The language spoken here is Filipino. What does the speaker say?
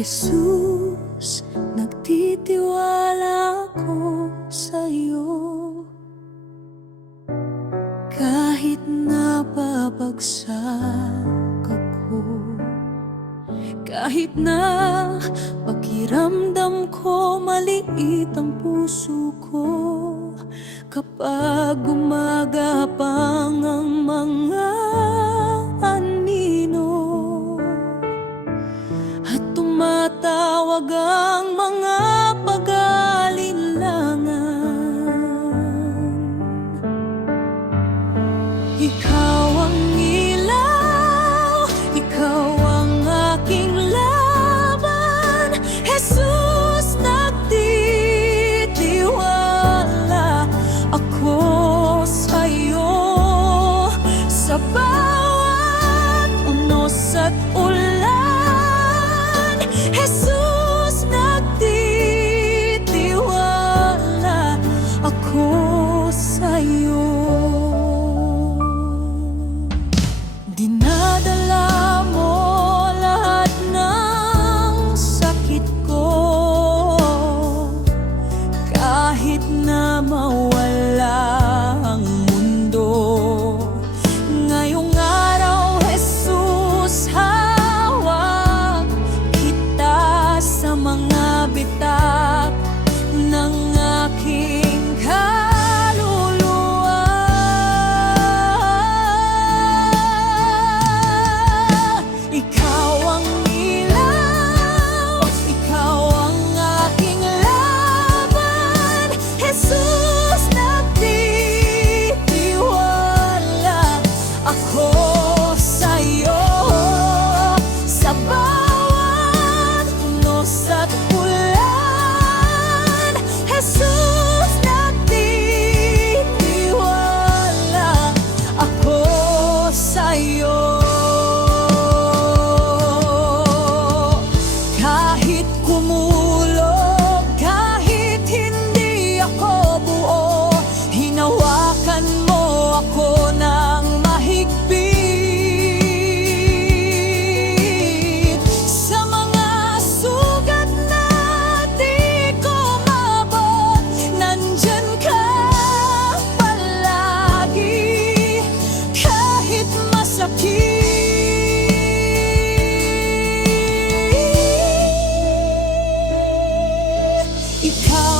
Jesus, nagtitiwala ako sa iyo Kahit napabagsak ako Kahit na pakiramdam ko maliit ang puso ko Kapag gumagawa Tumatawag ang mga pag-alinlangan Ikaw ang ilaw, ikaw ang aking laban. Jesus, nagtitiwala ako sa'yo. Sabay because